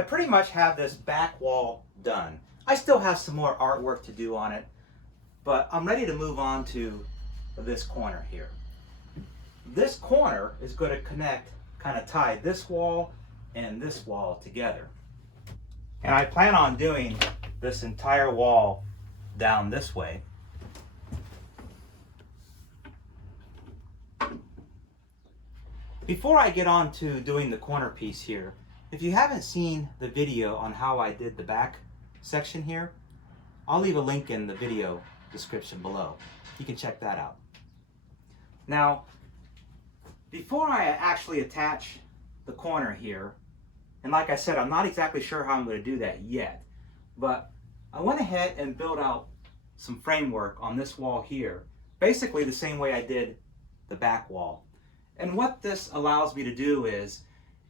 I pretty much have this back wall done. I still have some more artwork to do on it, but I'm ready to move on to this corner here. This corner is going to connect, kind of tie this wall and this wall together. And I plan on doing this entire wall down this way. Before I get on to doing the corner piece here, if you haven't seen the video on how I did the back section here, I'll leave a link in the video description below. You can check that out. Now, before I actually attach the corner here, and like I said, I'm not exactly sure how I'm going to do that yet, but I went ahead and built out some framework on this wall here, basically the same way I did the back wall. And what this allows me to do is,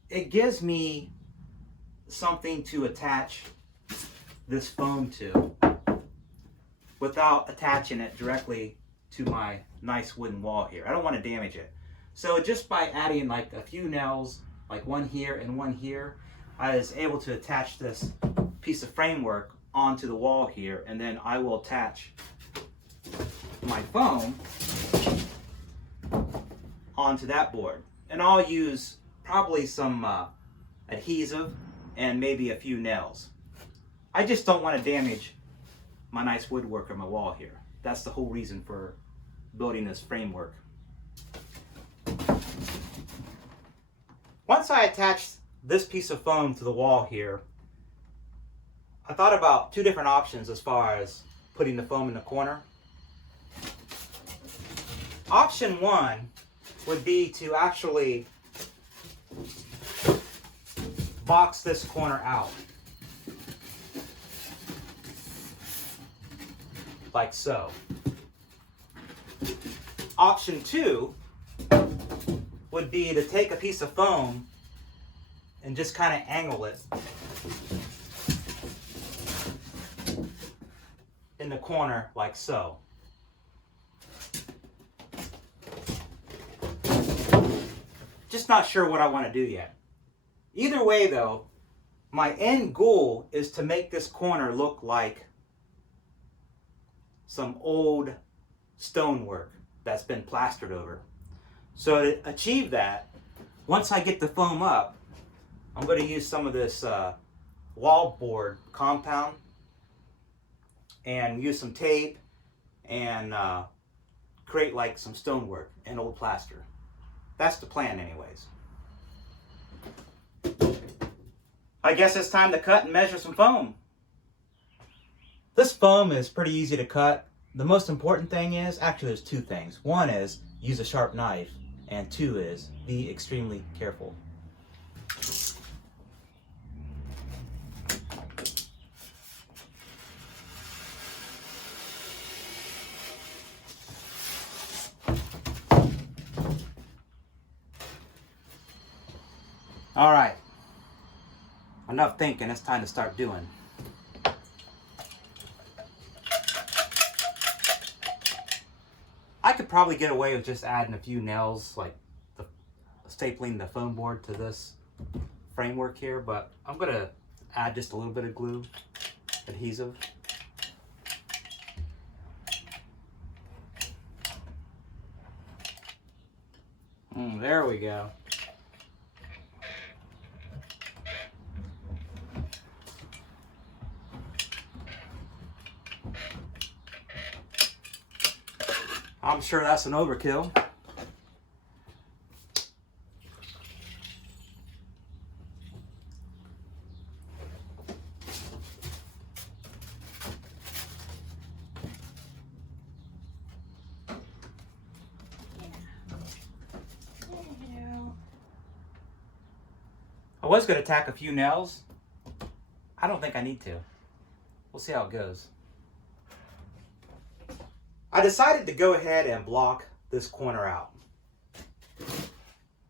it gives me something to attach this foam to without attaching it directly to my nice wooden wall here. I don't want to damage it. So just by adding like a few nails, like one here and one here, I was able to attach this piece of framework onto the wall here, and then I will attach my foam onto that board. And I'll use probably some adhesive and maybe a few nails. I just don't want to damage my nice woodwork on my wall here. That's the whole reason for building this framework. Once I attached this piece of foam to the wall here, I thought about two different options as far as putting the foam in the corner. Option one would be to actually box this corner out, like so. Option two would be to take a piece of foam and just kind of angle it in the corner like so. Just not sure what I want to do yet. Either way though, my end goal is to make this corner look like some old stonework that's been plastered over. So to achieve that, once I get the foam up, I'm going to use some of this wallboard compound and use some tape and create like some stonework and old plaster. That's the plan anyways. I guess it's time to cut and measure some foam. This foam is pretty easy to cut. The most important thing is, actually there's two things. One is use a sharp knife, and two is be extremely careful. All right, enough thinking, it's time to start doing. I could probably get away with just adding a few nails, like stapling the foam board to this framework here, but I'm gonna add just a little bit of glue, adhesive. There we go. I'm sure that's an overkill. I was going to tack a few nails. I don't think I need to. We'll see how it goes. I decided to go ahead and block this corner out.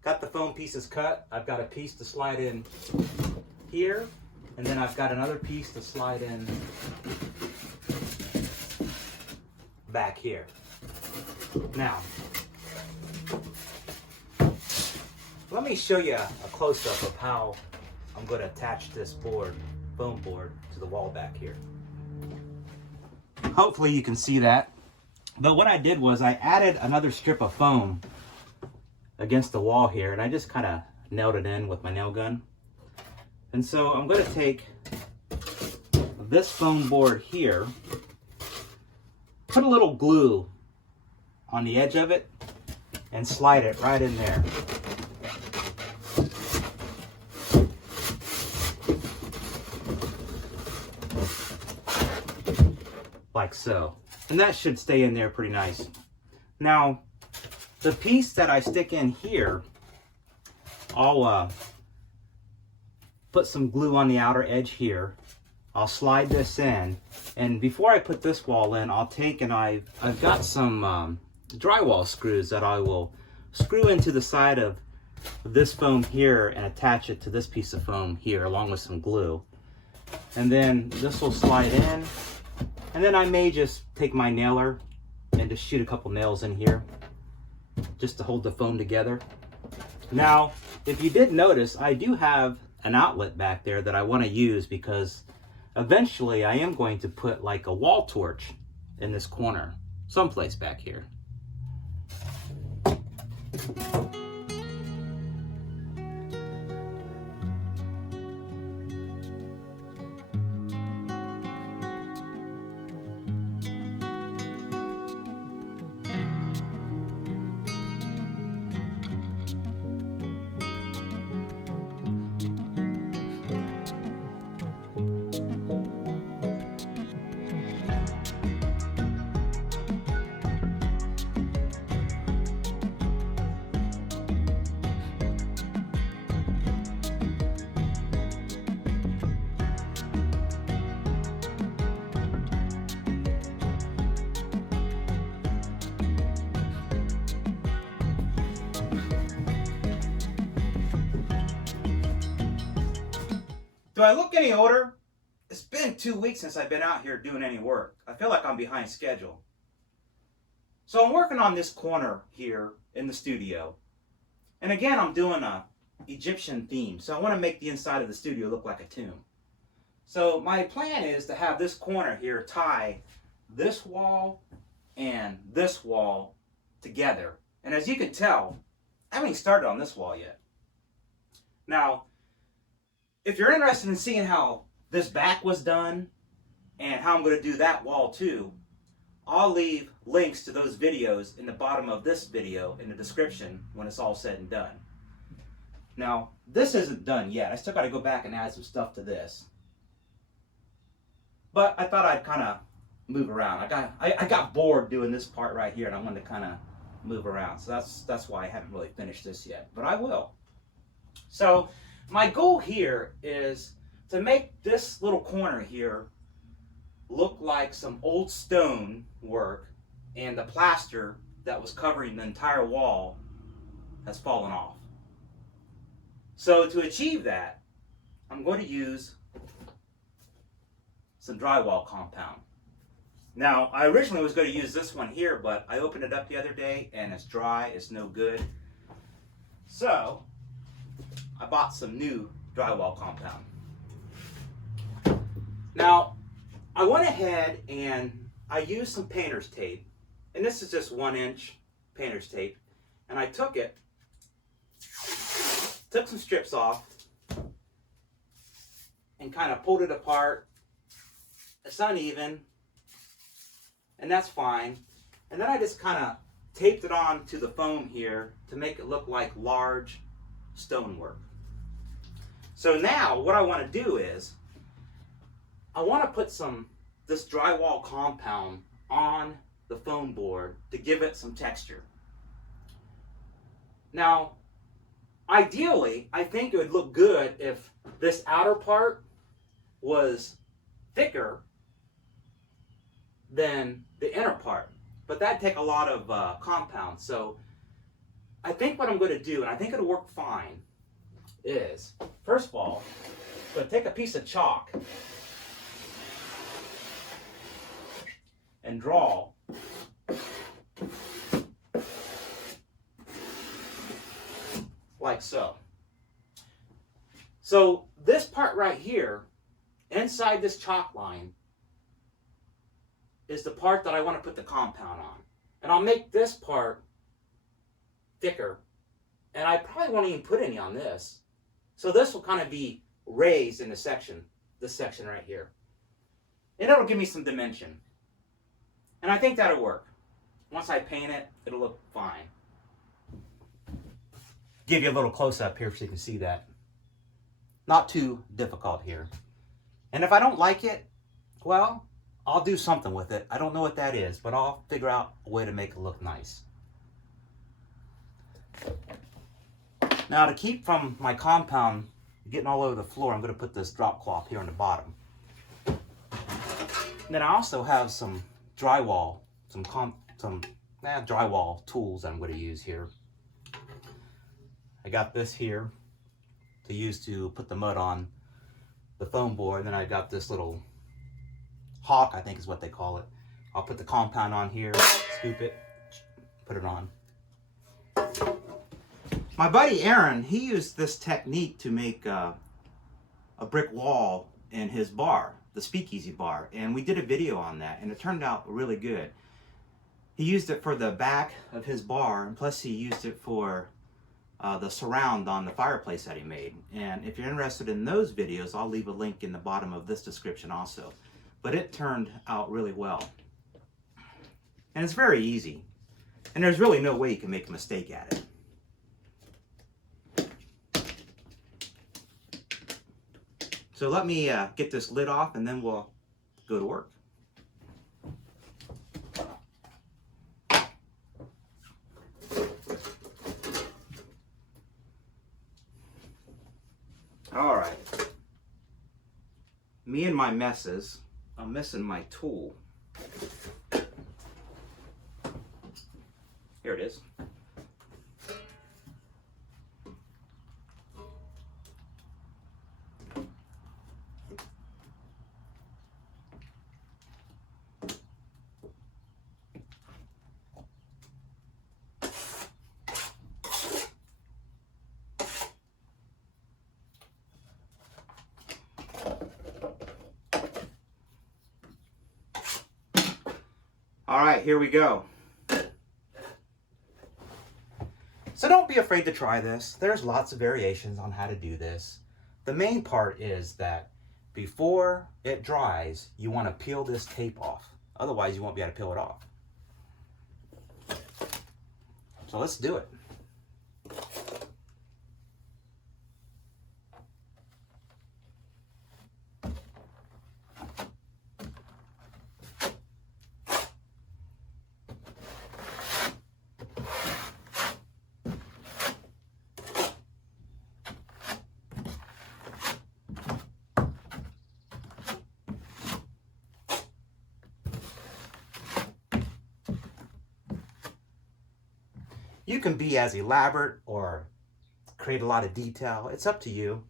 Got the foam pieces cut. I've got a piece to slide in here, and then I've got another piece to slide in back here. Now, let me show you a close-up of how I'm going to attach this foam board, to the wall back here. Hopefully you can see that. But what I did was I added another strip of foam against the wall here, and I just kind of nailed it in with my nail gun. And so I'm going to take this foam board here, put a little glue on the edge of it, and slide it right in there. Like so. And that should stay in there pretty nice. Now, the piece that I stick in here, I'll put some glue on the outer edge here. I'll slide this in, and before I put this wall in, I'll take and I've got some drywall screws that I will screw into the side of this foam here and attach it to this piece of foam here along with some glue. And then this will slide in, and then I may just take my nailer and just shoot a couple nails in here just to hold the foam together. Now, if you did notice, I do have an outlet back there that I want to use because eventually I am going to put like a wall torch in this corner, someplace back here. Do I look any older? It's been 2 weeks since I've been out here doing any work. I feel like I'm behind schedule. So I'm working on this corner here in the studio. And again, I'm doing a Egyptian theme. So I want to make the inside of the studio look like a tomb. So my plan is to have this corner here tie this wall and this wall together. And as you can tell, I haven't even started on this wall yet. Now, if you're interested in seeing how this back was done and how I'm going to do that wall too, I'll leave links to those videos in the bottom of this video in the description when it's all said and done. Now, this isn't done yet. I still got to go back and add some stuff to this. But I thought I'd kind of move around. I got bored doing this part right here, and I wanted to kind of move around. So that's why I haven't really finished this yet, but I will. So my goal here is to make this little corner here look like some old stone work, and the plaster that was covering the entire wall has fallen off. So to achieve that, I'm going to use some drywall compound. Now, I originally was going to use this one here, but I opened it up the other day and it's dry, it's no good. So I bought some new drywall compound. Now, I went ahead and I used some painter's tape, and this is just 1-inch painter's tape, and I took some strips off and kind of pulled it apart. It's uneven, and that's fine. And then I just kind of taped it on to the foam here to make it look like large stonework. So now what I want to do is I want to put this drywall compound on the foam board to give it some texture. Now, ideally, I think it would look good if this outer part was thicker than the inner part, but that'd take a lot of compound. So I think what I'm going to do, and I think it'll work fine, is, first of all, I'm going to take a piece of chalk and draw like so. So this part right here, inside this chalk line, is the part that I want to put the compound on. And I'll make this part thicker. And I probably won't even put any on this. So this will kind of be raised in this section right here. And it'll give me some dimension. And I think that'll work. Once I paint it, it'll look fine. Give you a little close-up here so you can see that. Not too difficult here. And if I don't like it, well, I'll do something with it. I don't know what that is, but I'll figure out a way to make it look nice. Now, to keep from my compound getting all over the floor, I'm going to put this drop cloth here on the bottom. And then I also have some drywall, drywall tools I'm going to use here. I got this here to use to put the mud on the foam board. And then I got this little hawk, I think is what they call it. I'll put the compound on here, scoop it, put it on. My buddy Aaron, he used this technique to make a brick wall in his bar, the Speakeasy bar, and we did a video on that, and it turned out really good. He used it for the back of his bar, and plus he used it for the surround on the fireplace that he made. And if you're interested in those videos, I'll leave a link in the bottom of this description also. But it turned out really well. And it's very easy. And there's really no way you can make a mistake at it. So let me get this lid off and then we'll go to work. All right. Me and my messes. I'm missing my tool. Here it is. All right, here we go. So don't be afraid to try this. There's lots of variations on how to do this. The main part is that before it dries, you want to peel this tape off. Otherwise, you won't be able to peel it off. So let's do it. You can be as elaborate or create a lot of detail. It's up to you.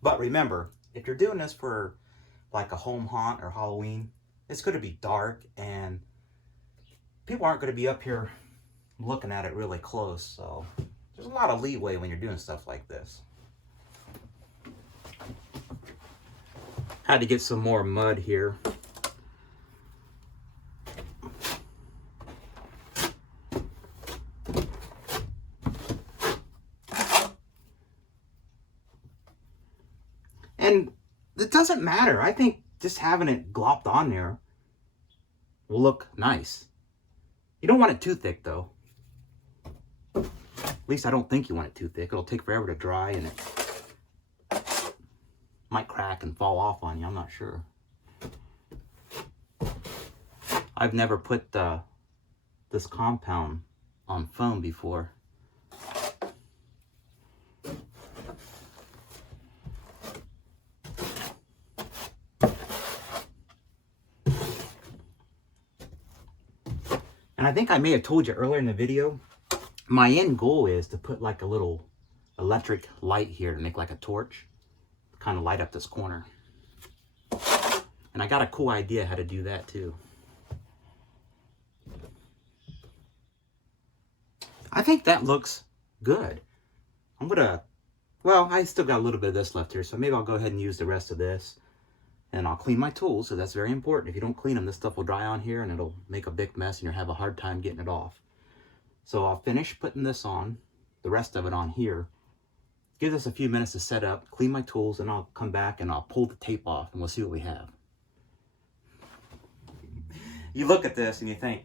But remember, if you're doing this for like a home haunt or Halloween, it's going to be dark and people aren't going to be up here looking at it really close. So there's a lot of leeway when you're doing stuff like this. Had to get some more mud here. And it doesn't matter. I think just having it glopped on there will look nice. You don't want it too thick though. At least I don't think you want it too thick. It'll take forever to dry and it might crack and fall off on you. I'm not sure. I've never put this compound on foam before. And I think I may have told you earlier in the video, my end goal is to put like a little electric light here to make like a torch, kind of light up this corner. And I got a cool idea how to do that too. I think that looks good. I'm gonna Well, I still got a little bit of this left here, so maybe I'll go ahead and use the rest of this. And I'll clean my tools, so that's very important. If you don't clean them, this stuff will dry on here and it'll make a big mess and you'll have a hard time getting it off. So I'll finish putting this on, the rest of it on here. Give this a few minutes to set up, clean my tools, and I'll come back and I'll pull the tape off and we'll see what we have. You look at this and you think,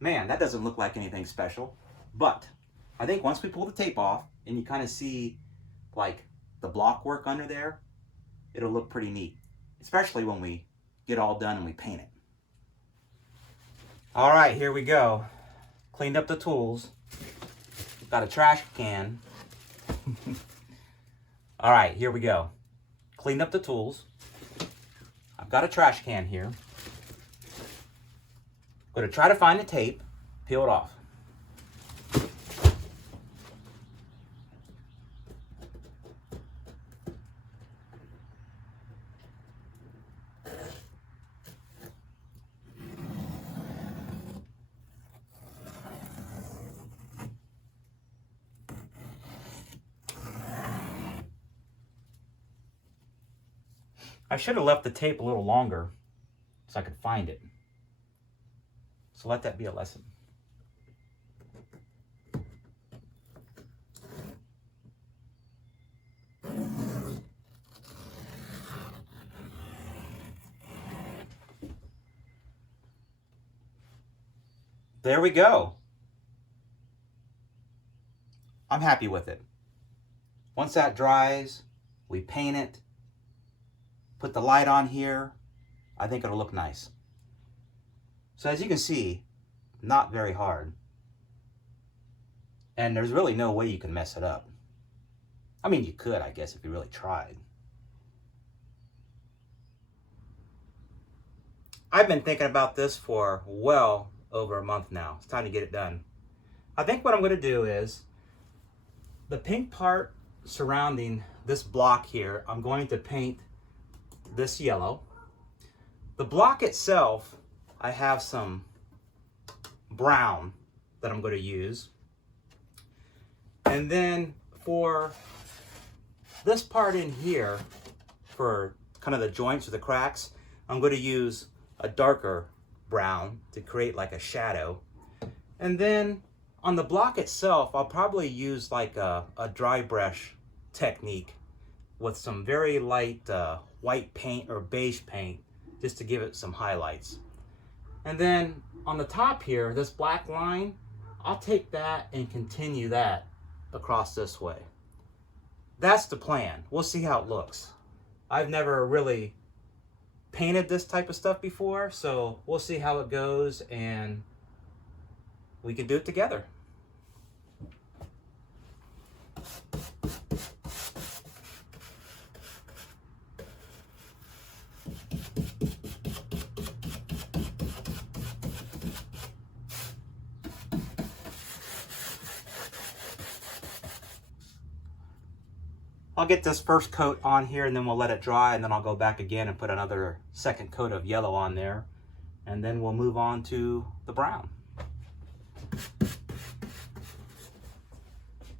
man, that doesn't look like anything special. But I think once we pull the tape off and you kind of see like the block work under there, it'll look pretty neat. Especially when we get all done and we paint it. All right, here we go. Cleaned up the tools. Got a trash can. All right, here we go. Cleaned up the tools. I've got a trash can here. I'm going to try to find the tape, peel it off. I should have left the tape a little longer so I could find it. So let that be a lesson. There we go. I'm happy with it. Once that dries, we paint it. Put the light on here. I think it'll look nice. So as you can see, not very hard. And there's really no way you can mess it up. I mean, you could, I guess, if you really tried. I've been thinking about this for well over a month now. It's time to get it done. I think what I'm going to do is the pink part surrounding this block here, I'm going to paint this yellow. The block itself, I have some brown that I'm going to use. And then for this part in here, for kind of the joints or the cracks, I'm going to use a darker brown to create like a shadow. And then on the block itself, I'll probably use like a dry brush technique with some very light white paint or beige paint just to give it some highlights. And then on the top here, this black line, I'll take that and continue that across this way. That's the plan. We'll see how it looks. I've never really painted this type of stuff before, so we'll see how it goes and we can do it together. I'll get this first coat on here and then we'll let it dry, and then I'll go back again and put another second coat of yellow on there, and then we'll move on to the brown.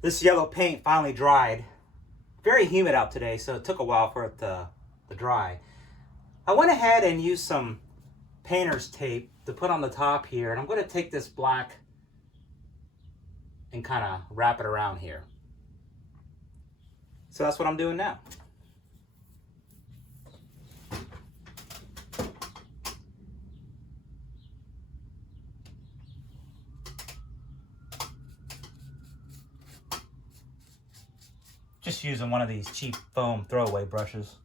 This yellow paint finally dried. Very humid out today, so it took a while for it to dry. I went ahead and used some painter's tape to put on the top here, and I'm going to take this black and kind of wrap it around here. So that's what I'm doing now. Just using one of these cheap foam throwaway brushes.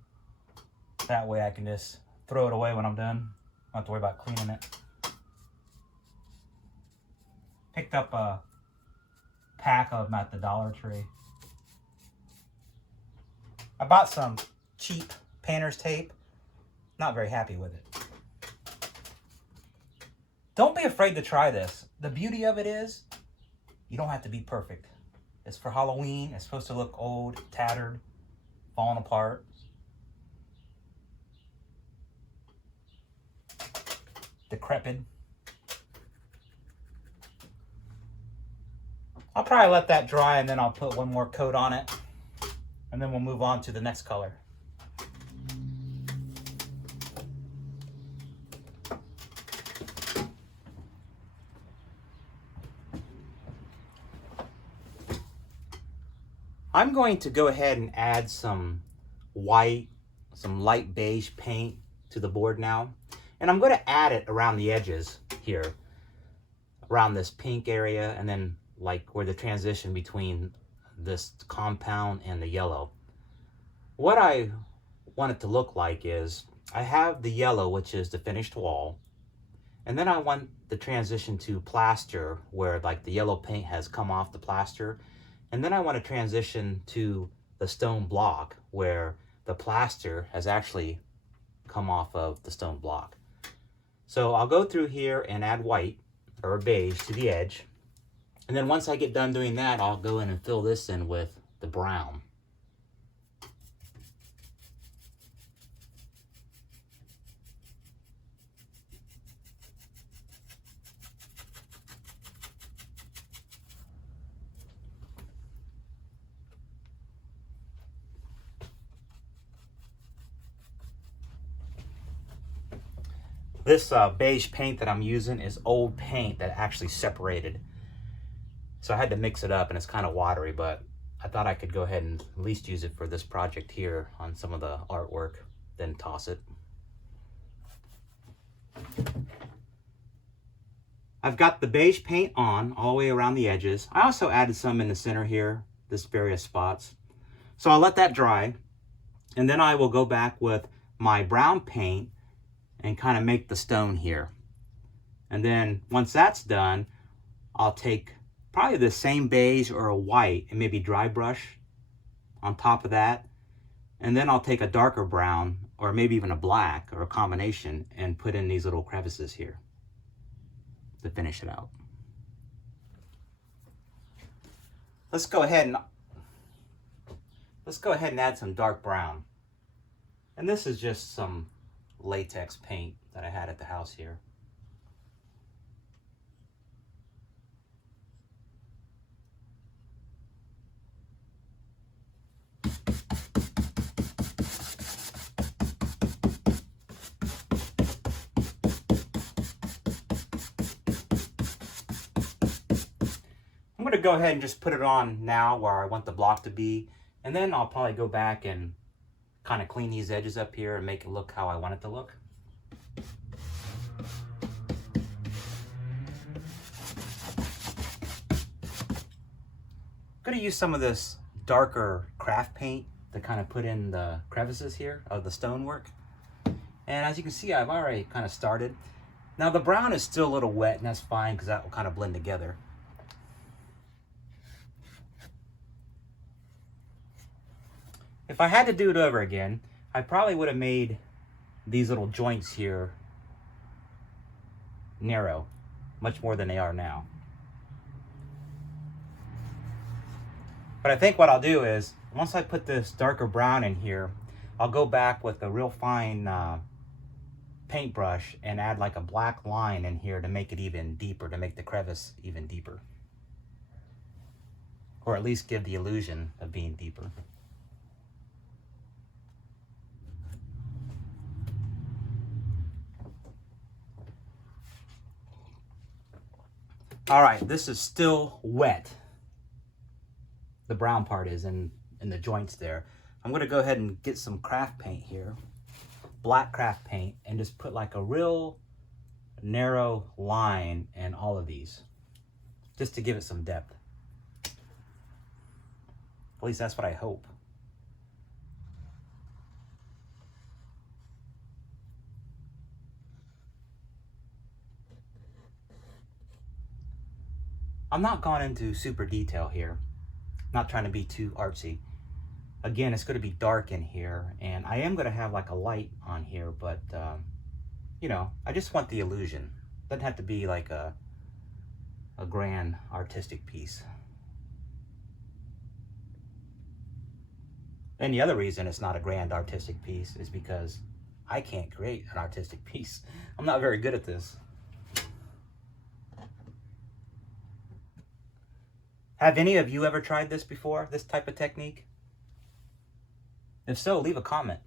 That way I can just throw it away when I'm done. I don't have to worry about cleaning it. Picked up a pack of them at the Dollar Tree. I bought some cheap painter's tape. Not very happy with it. Don't be afraid to try this. The beauty of it is, you don't have to be perfect. It's for Halloween. It's supposed to look old, tattered, falling apart. Decrepit. I'll probably let that dry and then I'll put one more coat on it. And then we'll move on to the next color. I'm going to go ahead and add some white, some light beige paint to the board now. And I'm going to add it around the edges here, around this pink area, and then like where the transition between this compound and the yellow. What I want it to look like is I have the yellow, which is the finished wall, and then I want the transition to plaster where like the yellow paint has come off the plaster. And then I want to transition to the stone block where the plaster has actually come off of the stone block. So I'll go through here and add white or beige to the edge. And then once I get done doing that, I'll go in and fill this in with the brown. This beige paint that I'm using is old paint that actually separated. So I had to mix it up and it's kind of watery, but I thought I could go ahead and at least use it for this project here on some of the artwork, then toss it. I've got the beige paint on all the way around the edges. I also added some in the center here, this various spots. So I'll let that dry. And then I will go back with my brown paint and kind of make the stone here. And then once that's done, I'll take probably the same beige or a white and maybe dry brush on top of that. And then I'll take a darker brown or maybe even a black or a combination and put in these little crevices here to finish it out. Let's go ahead and add some dark brown. And this is just some latex paint that I had at the house here. I'm going to go ahead and just put it on now where I want the block to be, and then I'll probably go back and kind of clean these edges up here and make it look how I want it to look. I'm going to use some of this darker craft paint to kind of put in the crevices here of the stonework. And as you can see, I've already kind of started. Now the brown is still a little wet, and that's fine because that will kind of blend together. If I had to do it over again, I probably would have made these little joints here narrow, much more than they are now. But I think what I'll do is, once I put this darker brown in here, I'll go back with a real fine paintbrush and add like a black line in here to make it even deeper, to make the crevice even deeper. Or at least give the illusion of being deeper. All right, this is still wet. The brown part is in the joints there. I'm gonna go ahead and get some craft paint here, black craft paint, and just put like a real narrow line in all of these, just to give it some depth. At least that's what I hope. I'm not going into super detail here. I'm not trying to be too artsy. Again, it's going to be dark in here, and I am going to have like a light on here, but you know, I just want the illusion. It doesn't have to be like a grand artistic piece. And the other reason it's not a grand artistic piece is because I can't create an artistic piece. I'm not very good at this. Have any of you ever tried this before, this type of technique? If so, leave a comment.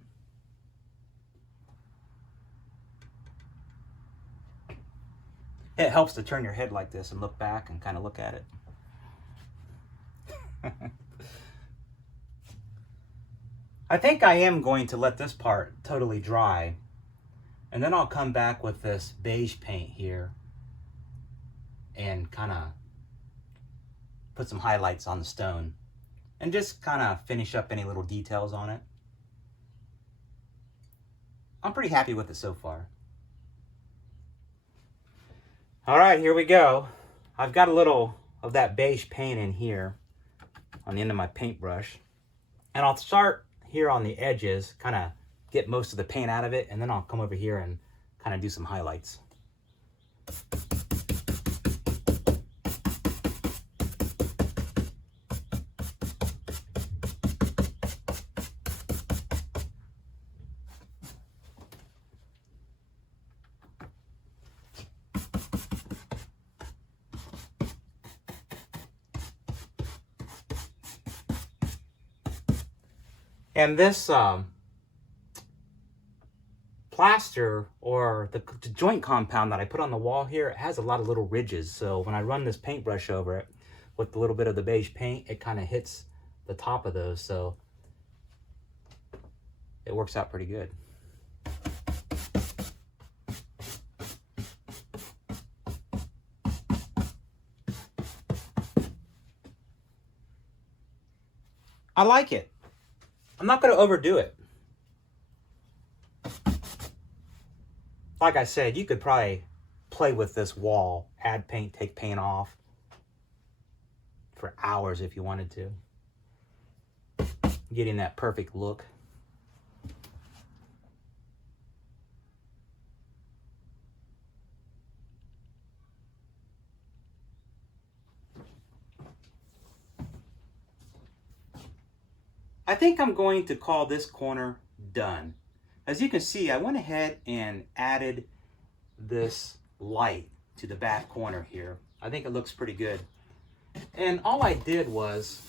It helps to turn your head like this and look back and kind of look at it. I think I am going to let this part totally dry, and then I'll come back with this beige paint here and kind of put some highlights on the stone and just kind of finish up any little details on it. I'm pretty happy with it so far. All right, here we go. I've got a little of that beige paint in here on the end of my paintbrush, and I'll start here on the edges, kind of get most of the paint out of it, and then I'll come over here and kind of do some highlights. And this plaster, or the joint compound that I put on the wall here, it has a lot of little ridges. So when I run this paintbrush over it with a little bit of the beige paint, it kind of hits the top of those. So it works out pretty good. I like it. I'm not going to overdo it. Like I said, you could probably play with this wall, add paint, take paint off for hours if you wanted to. Getting that perfect look. I think I'm going to call this corner done. As you can see, I went ahead and added this light to the back corner here. I think it looks pretty good. And all I did was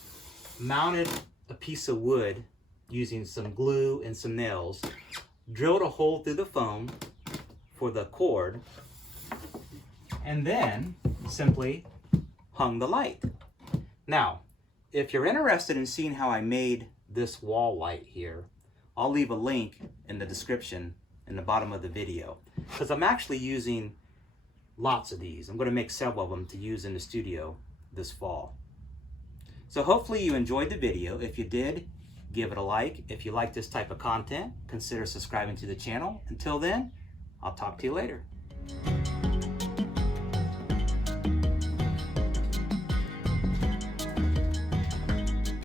mounted a piece of wood using some glue and some nails, drilled a hole through the foam for the cord, and then simply hung the light. Now, if you're interested in seeing how I made this wall light here, I'll leave a link in the description in the bottom of the video, because I'm actually using lots of these. I'm going to make several of them to use in the studio this fall. So hopefully you enjoyed the video. If you did, give it a like. If you like this type of content, consider subscribing to the channel. Until then, I'll talk to you later.